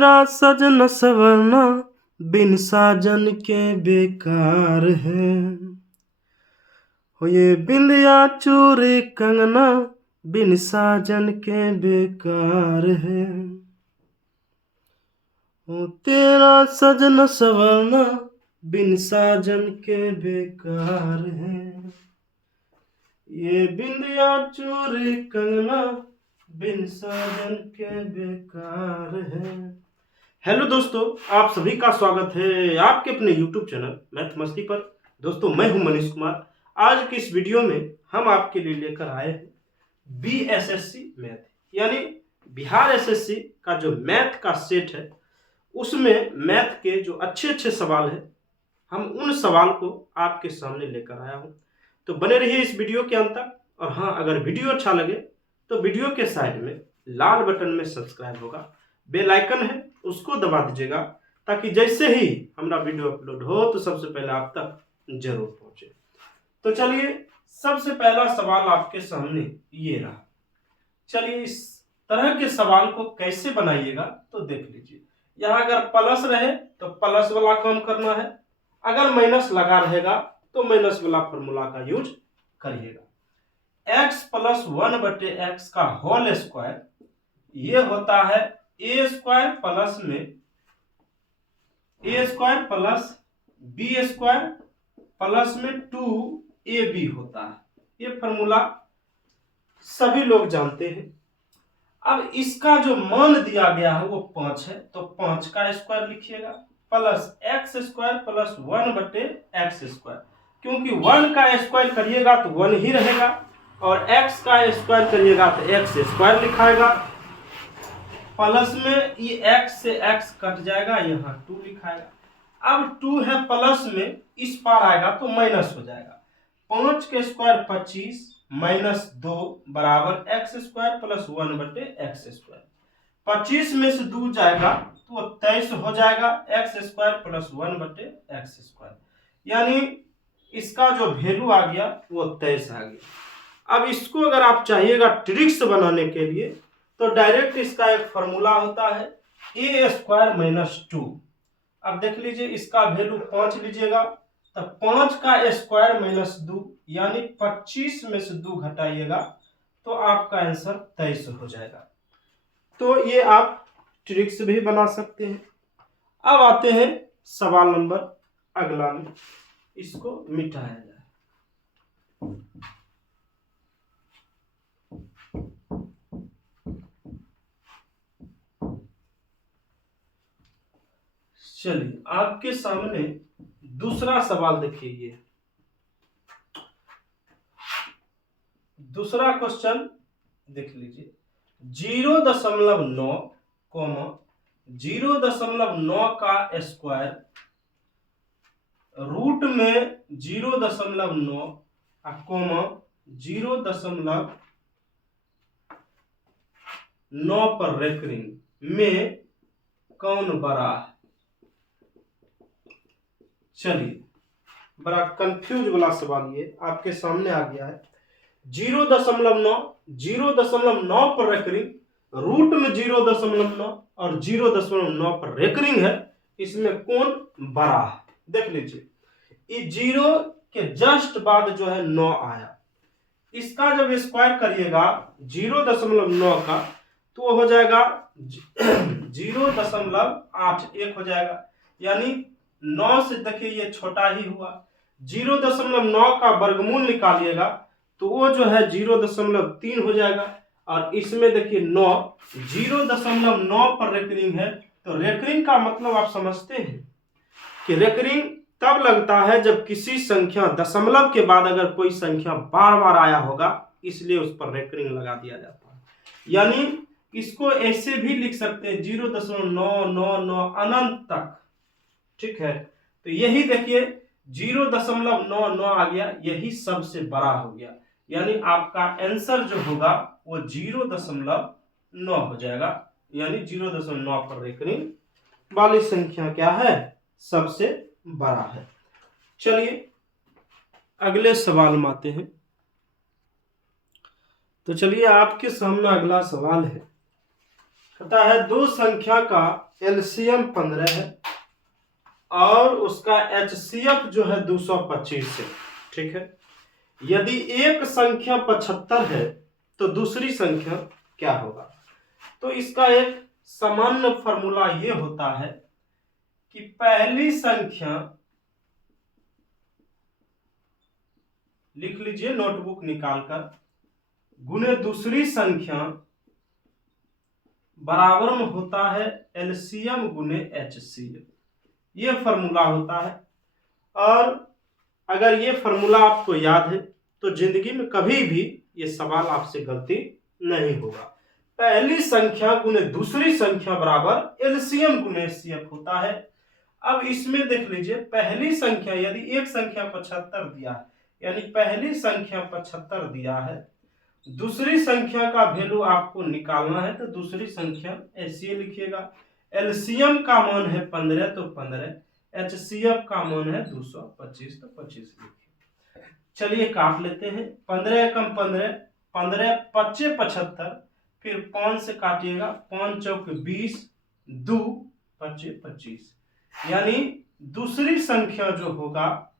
तेरा सजन सवरना बिन साजन के बेकार है। हो ये बिंदिया चूड़ी कंगना बिन साजन के बेकार है। हो तेरा सजन सवरना बिन साजन के बेकार है। ये बिंदिया चूड़ी कंगना बिन साजन के बेकार है। हेलो दोस्तों, आप सभी का स्वागत है आपके अपने YouTube चैनल मैथ मस्ती पर। दोस्तों, मैं हूं मनीष कुमार। आज की इस वीडियो में हम आपके लिए लेकर आए हैं BSSC मैथ यानी बिहार एसएससी का जो मैथ का सेट है, उसमें मैथ के जो अच्छे सवाल है, हम उन सवाल को आपके सामने लेकर आया हूं। तो बने रहिए इस वीडियो के अंत तक। और हाँ, अगर वीडियो अच्छा लगे तो वीडियो के साइड में लाल बटन में सब्सक्राइब होगा, बेल आइकन है उसको दबा दीजिएगा, ताकि जैसे ही हमारा वीडियो अपलोड हो तो सबसे पहले आप तक जरूर पहुंचे। तो चलिए, सबसे पहला सवाल आपके सामने ये रहा। चलिए, इस तरह के सवाल को कैसे बनाइएगा तो देख लीजिए। यहाँ अगर प्लस रहे तो प्लस वाला काम करना है, अगर माइनस लगा रहेगा तो माइनस वाला फॉर्मूला का यूज करिएगा। x प्लस 1/x का होल स्क्वायर ये होता है a स्क्वायर प्लस में a square plus b square plus में 2ab होता है। ये फॉर्मूला सभी लोग जानते हैं। अब इसका जो मान दिया गया है वो 5 है, तो 5 का स्क्वायर लिखिएगा plus x square plus 1/x square, क्योंकि 1 का स्क्वायर करिएगा तो 1 ही रहेगा और x का स्क्वायर करिएगा तो x स्क्वायर लिखाएगा। प्लस में ये x से x कट जाएगा, यहाँ 2 लिखाएगा। अब 2 है प्लस में, इस पार आएगा तो माइनस हो जाएगा। 5 के स्क्वायर 25 माइनस 2 बराबर x square plus 1/x square. 25 में से 2 जाएगा तो 23 हो जाएगा, x square plus 1/x square, यानी इसका जो वैल्यू आ गया वो 23 आ गया। अब इसको अगर आप चाहिएगा ट्रिक्स बनाने के लिए तो डायरेक्ट इसका एक फॉर्मूला होता है a स्क्वायर माइनस 2। अब देख लीजिए, इसका वैल्यू 5 लीजिएगा तो 5 का स्क्वायर माइनस 2, यानी 25 में से 2 घटाइएगा तो आपका आंसर 23 हो जाएगा। तो ये आप ट्रिक्स भी बना सकते हैं। अब आते हैं सवाल नंबर अगला में, इसको मिटाया जाए। चलिए, आपके सामने दूसरा सवाल देखिए। ये दूसरा क्वेश्चन देख लीजिए। 0.9 कॉमा 0.9 का स्क्वायर रूट में 0.9 कॉमा 0.9 पर रेकरिंग में कौन बड़ा है? चलिए, बड़ा कंफ्यूज वाला सवाल ये आपके सामने आ गया है। 0.9 पर रेकरिंग, रूट में 0.9 और 0.9 पर रेकरिंग है, इसमें कौन बड़ा है? देख लीजिए, इस 0 के जस्ट बाद जो है 9 आया, इसका जब स्क्वायर करिएगा 0.9 का तो हो जाएगा 0.81 हो जाएगा, यानी 9 से देखिए ये छोटा ही हुआ। 0.9 का वर्गमूल निकालिएगा तो वो जो है 0.3 हो जाएगा। और इसमें देखिए 0.9 पर रेकरिंग है, तो रेकरिंग का मतलब आप समझते हैं कि रेकरिंग तब लगता है जब किसी संख्या दशमलव के बाद अगर कोई संख्या बार बार आया होगा, इसलिए उस पर रेकरिंग लगा दिया जाता है। यानी इसको ऐसे भी लिख सकते हैं 0.999 अनंत तक, ठीक है। तो यही देखिए 0.99 आ गया, यही सबसे बड़ा हो गया, यानी आपका आंसर जो होगा वो 0.9 हो जाएगा, यानी 0.9 पर रेकरिंग वाली संख्या क्या है? सबसे बड़ा है। चलिए अगले सवाल में आते हैं। तो चलिए, आपके सामने अगला सवाल है पता है दो संख्या का एलसीएम 15 है और उसका एचसीएफ जो है 225 है। ठीक है, यदि एक संख्या 75 है तो दूसरी संख्या क्या होगा? तो इसका एक सामान्य फॉर्मूला ये होता है कि पहली संख्या, लिख लीजिए नोटबुक निकालकर, गुने दूसरी संख्या बराबर में होता है एलसीएम गुने एचसीएफ। ये फॉर्मूला होता है, और अगर ये फॉर्मूला आपको याद है तो जिंदगी में कभी भी ये सवाल आपसे गलती नहीं होगा। पहली संख्या गुने दूसरी संख्या बराबर एलसीएम गुने एचसीएफ होता है। अब इसमें देख लीजिए, पहली संख्या यदि एक संख्या 75 दिया है, यानी पहली संख्या 75 दिया है, दूसरी संख्या का वैल्यू आपको निकालना है तो दूसरी संख्या ऐसे लिखिएगा। एलसीएम का मान है 15 तो 15, एचसीएफ का मान है 225 तो 25 लिखिए। चलिए काट लेते हैं। 15 कम 15, 15 पच्चे 75, फिर 5 से काटिएगा, 5 चौक 20, 2 पच्चे 25, यानी दूसरी संख्या जो होगा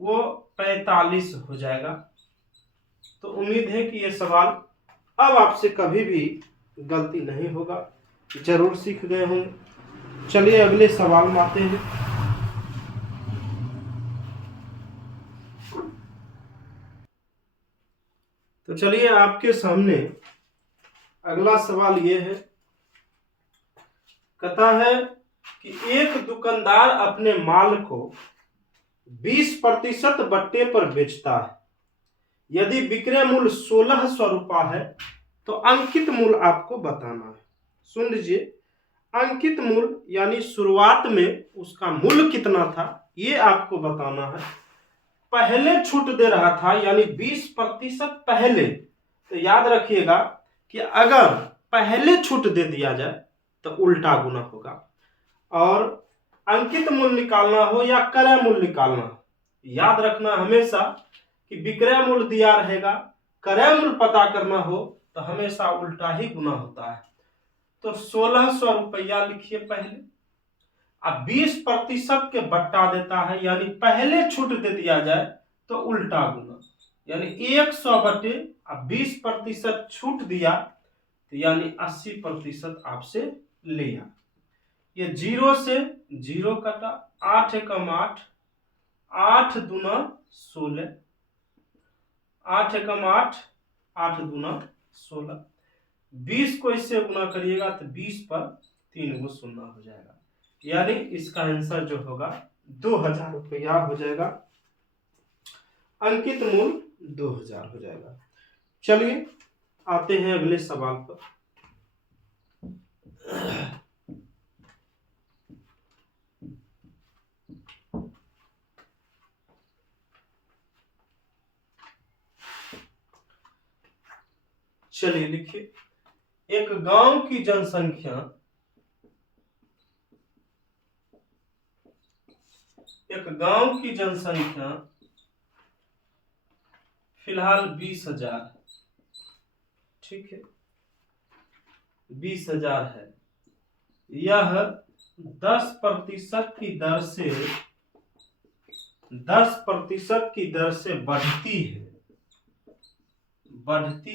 वो 45 हो जाएगा। तो उम्मीद है कि ये सवाल अब आपसे कभी भी गलती नहीं होगा, जरूर सीख गए होंगे। चलिए अगले सवाल में आते हैं। तो चलिए आपके सामने अगला सवाल ये है, कहता है कि एक दुकानदार अपने माल को 20% बट्टे पर बेचता है। यदि विक्रय मूल्य 1600 रुपया है तो अंकित मूल्य आपको बताना है। सुन लीजिए, अंकित मूल्य यानी शुरुआत में उसका मूल्य कितना था ये आपको बताना है। पहले छूट दे रहा था यानी 20% पहले, तो याद रखिएगा कि अगर पहले छूट दे दिया जाए तो उल्टा गुना होगा। और अंकित मूल्य निकालना हो या क्रय मूल्य निकालना हो, याद रखना हमेशा कि विक्रय मूल्य दिया रहेगा, क्रय मूल्य पता करना हो तो हमेशा उल्टा ही गुना होता है। तो 1600 रुपया लिखिए पहले। अब 20% के बट्टा देता है यानी पहले छूट दे दिया जाए तो उल्टा गुना, यानी 100 बटे अब 20% छूट दिया तो यानी 80% आपसे लिया। ये 0 से 0 कटा, 8 एकम 8, 8 दूना 16, 8 एकम 8, 8 दूना 16। 20 को इससे गुना करिएगा तो 20 पर 3 गो शून्य हो जाएगा, यानी इसका आंसर जो होगा 2000 रुपया हो जाएगा। अंकित मूल्य 2000 हो जाएगा। चलिए आते हैं अगले सवाल पर। चलिए लिखिए, एक गांव की जनसंख्या फिलहाल 20,000, ठीक है 20,000 है। यह 10% की दर से बढ़ती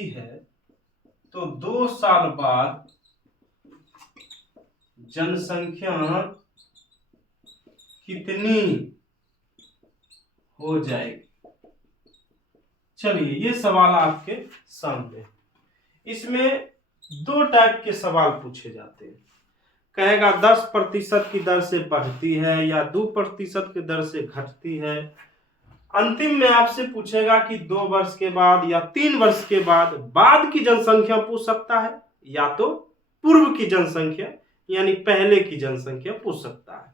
है तो 2 साल बाद जनसंख्या कितनी हो जाएगी? चलिए ये सवाल आपके सामने। इसमें 2 टाइप के सवाल पूछे जाते हैं। कहेगा 10% की दर से बढ़ती है या 2% की दर से घटती है। अंतिम में आपसे पूछेगा कि 2 वर्ष के बाद या 3 वर्ष के बाद की जनसंख्या पूछ सकता है, या तो पूर्व की जनसंख्या यानी पहले की जनसंख्या पूछ सकता है।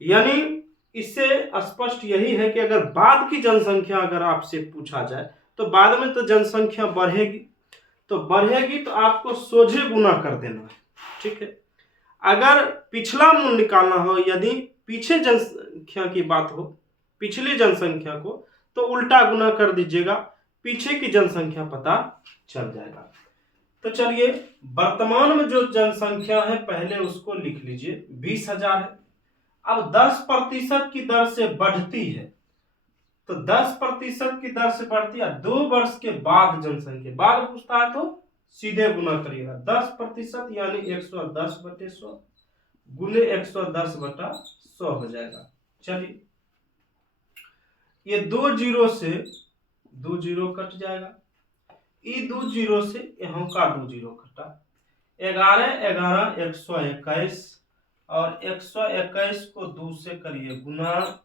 यानी इससे स्पष्ट यही है कि अगर बाद की जनसंख्या अगर आपसे पूछा जाए तो बाद में तो जनसंख्या बढ़ेगी तो आपको सोझे गुना कर देना है, ठीक है। अगर पिछला मूल्य निकालना हो, यदि पीछे जनसंख्या की बात हो, पिछली जनसंख्या को, तो उल्टा गुना कर दीजिएगा, पीछे की जनसंख्या पता चल जाएगा। तो चलिए वर्तमान में जो जनसंख्या है पहले उसको लिख लीजिए, 20,000 है। अब 10% की दर से बढ़ती है, तो 10% की दर से बढ़ती है, 2 वर्ष के बाद जनसंख्या, बाद पूछता है तो सीधे गुना करिएगा। 10% यानी 110/100 गुने 110/100 हो जाएगा। चलिए ये 2 जीरो से 2 जीरो कट जाएगा, ये 2 जीरो से यहाँ का 2 जीरो कटा, 11 121 और 121 को 2 से करिए गुना,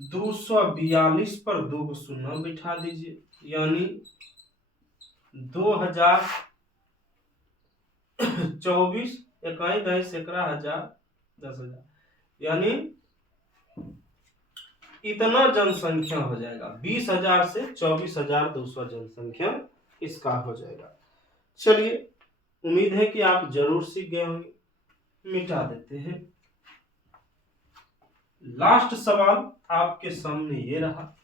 242 पर 2 को शून्य बिठा दीजिए, यानी 2024 इकाई 10 11,000 10,000, यानी इतना जनसंख्या हो जाएगा। 20,000 से 24,200 जनसंख्या इसका हो जाएगा। चलिए उम्मीद है कि आप जरूर सीख गए होंगे। मिटा देते हैं। लास्ट सवाल आपके सामने ये रहा,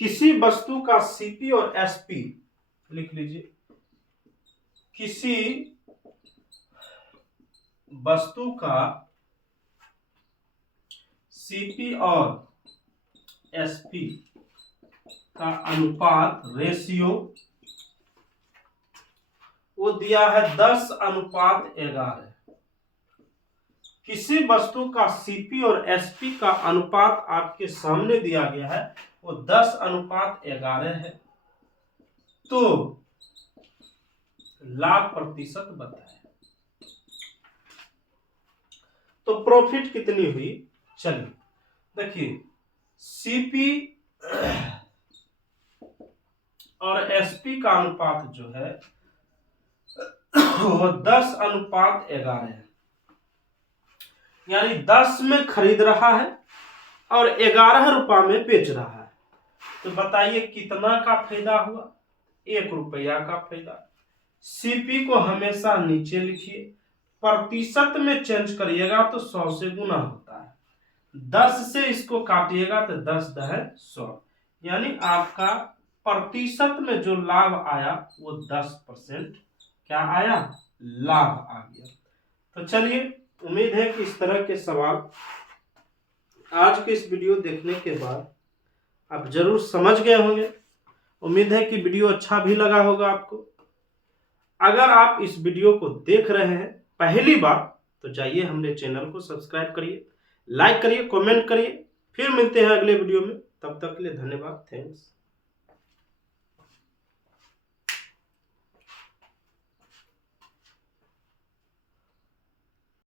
किसी वस्तु का सीपी और एसपी लिख लीजिए। किसी वस्तु का सीपी और एसपी का अनुपात, रेशियो, वो दिया है 10:11। किसी वस्तु का सीपी और एसपी का अनुपात आपके सामने दिया गया है, वो 10:11 है। तो लाभ प्रतिशत बताएं। तो प्रॉफिट कितनी हुई, चलिए देखिए, सीपी और एसपी का अनुपात जो है वो 10:11 है, यानी 10 में खरीद रहा है और 11 रुपया में बेच रहा है। तो बताइए कितना का फायदा हुआ, 1 रुपया का फायदा। सीपी को हमेशा नीचे लिखिए, प्रतिशत में चेंज करिएगा तो 100 से गुना होता है, 10 से इसको काटिएगा तो 10×100, यानी आपका प्रतिशत में जो लाभ आया वो 10% क्या आया, लाभ आ गया। तो चलिए उम्मीद है कि इस तरह के सवाल आज के इस वीडियो देखने के बाद आप जरूर समझ गए होंगे। उम्मीद है कि वीडियो अच्छा भी लगा होगा आपको। अगर आप इस वीडियो को देख रहे हैं पहली बार तो जाइए हमारे चैनल को सब्सक्राइब करिए, लाइक करिए, कमेंट करिए। फिर मिलते हैं अगले वीडियो में, तब तक के लिए धन्यवाद, थैंक्स।